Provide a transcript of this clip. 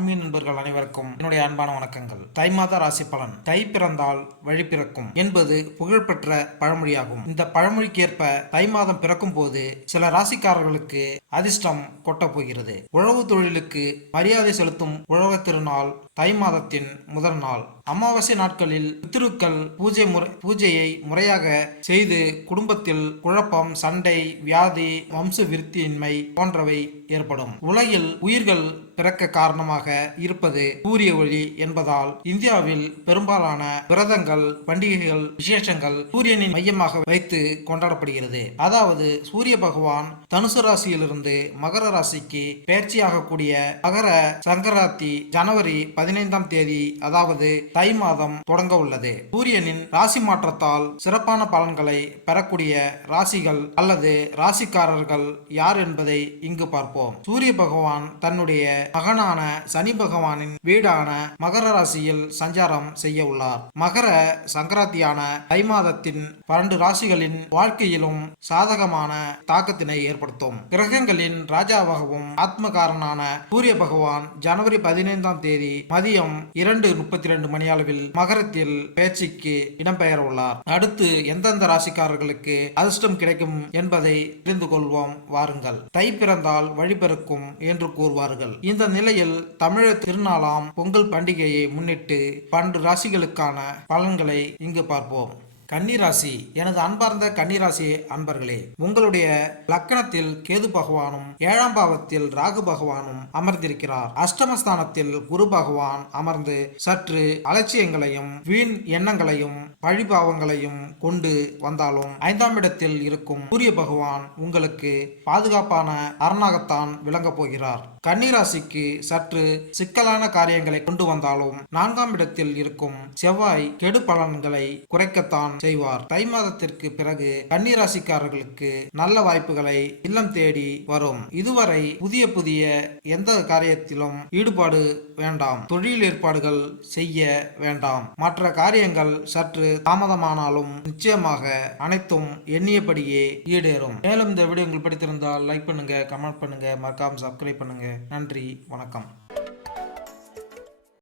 ஆன்மீக நண்பர்கள் அனைவரும் அனைவருக்கும் என்னுடைய அன்பான வணக்கங்கள். தை மாத ராசி பலன். தை பிறந்தால் வழி பிறக்கும் என்பது புகழ்பெற்ற பழமொழியாகும். இந்த பழமொழிக்கேற்ப தை மாதம் பிறக்கும் போது சில ராசிக்காரர்களுக்கு அதிர்ஷ்டம் கொட்டப் போகிறது. உழவு தொழிலுக்கு மரியாதை செலுத்தும் உழவு திருநாள் தை மாதத்தின் முதல் நாள். அமாவாசை நாட்களில் பித்திருக்கள் பூஜை முறை பூஜையை முறையாக செய்து குடும்பத்தில் குழப்பம் சண்டை வியாதி வம்ச விருத்தியின்மை போன்றவை ஏற்படும். உலகில் உயிர்கள் பிறக்க காரணமாக இருப்பது சூரிய ஒளி என்பதால் இந்தியாவில் பெரும்பாலான விரதங்கள் பண்டிகைகள் விசேஷங்கள் சூரியனின் மையமாக வைத்து கொண்டாடப்படுகிறது. அதாவது சூரிய பகவான் தனுசு ராசியிலிருந்து மகர ராசிக்கு பயிற்சியாகக்கூடிய மகர சங்கராத்தி ஜனவரி பதினைந்தாம் தேதி அதாவது தை மாதம் தொடங்க உள்ளது. சூரியனின் ராசி மாற்றத்தால் சிறப்பான பலன்களை பெறக்கூடிய ராசிகள் அல்லது ராசிக்காரர்கள் யார் என்பதை இங்கு பார்ப்போம். சூரிய பகவான் தன்னுடைய மகனான சனி பகவானின் வீடான மகர ராசியில் சஞ்சாரம் செய்ய உள்ளார். மகர சங்கராந்தியான தை மாதத்தின் பன்னெண்டு ராசிகளின் வாழ்க்கையிலும் சாதகமான தாக்கத்தினை ஏற்படுத்தும். கிரகங்களின் ராஜாவாகவும் ஆத்மகாரனான சூரிய பகவான் ஜனவரி பதினைந்தாம் தேதி மதியம் இரண்டு முப்பத்தி ரெண்டு மணி அளவில் மகரத்தில் பேச்சுக்கு இடம்பெயர உள்ளார். அடுத்து எந்தெந்த ராசிக்காரர்களுக்கு அதிர்ஷ்டம் கிடைக்கும் என்பதை தெரிந்து கொள்வோம். வாருங்கள். தை பிறந்தால் வழிபிறக்கும் என்று கூறுவார்கள். இந்த நிலையில் தமிழர் திருநாளாம் பொங்கல் பண்டிகையை முன்னிட்டு பன்னெண்டு ராசிகளுக்கான பலன்களை இங்கு பார்ப்போம். கன்னிராசி. எனது அன்பார்ந்த கன்னிராசி அன்பர்களே உங்களுடைய லக்கணத்தில் கேது பகவானும் ஏழாம் பாவத்தில் ராகு பகவானும் அமர்ந்திருக்கிறார். அஷ்டமஸ்தானத்தில் குரு பகவான் அமர்ந்து சற்று அலட்சியங்களையும் வீண் எண்ணங்களையும் பழிபாவங்களையும் கொண்டு வந்தாலும் ஐந்தாம் இடத்தில் இருக்கும் சூரிய பகவான் உங்களுக்கு பாதுகாப்பான அரணாகத்தான் விளங்கப் போகிறார். கன்னிராசிக்கு சற்று சிக்கலான காரியங்களை கொண்டு வந்தாலும் நான்காம் இடத்தில் இருக்கும் செவ்வாய் கெடு பலன்களை குறைக்கத்தான் செய்வார். தை மாதத்திற்கு பிறகு கன்னிராசிக்காரர்களுக்கு நல்ல வாய்ப்புகளை இல்லம் தேடி வரும். இதுவரை புதிய புதிய எந்த காரியத்திலும் ஈடுபாடு வேண்டாம். தொழில் ஏற்பாடுகள் செய்ய வேண்டாம். மற்ற காரியங்கள் சற்று தாமதமானாலும் நிச்சயமாக அனைத்தும் எண்ணியபடியே ஈடேறும். மேலும் இந்த வீடியோ உங்களுக்கு பிடித்திருந்தால் லைக் பண்ணுங்க கமெண்ட் பண்ணுங்க மறக்காம சப்ஸ்கிரைப் பண்ணுங்க. நன்றி வணக்கம்.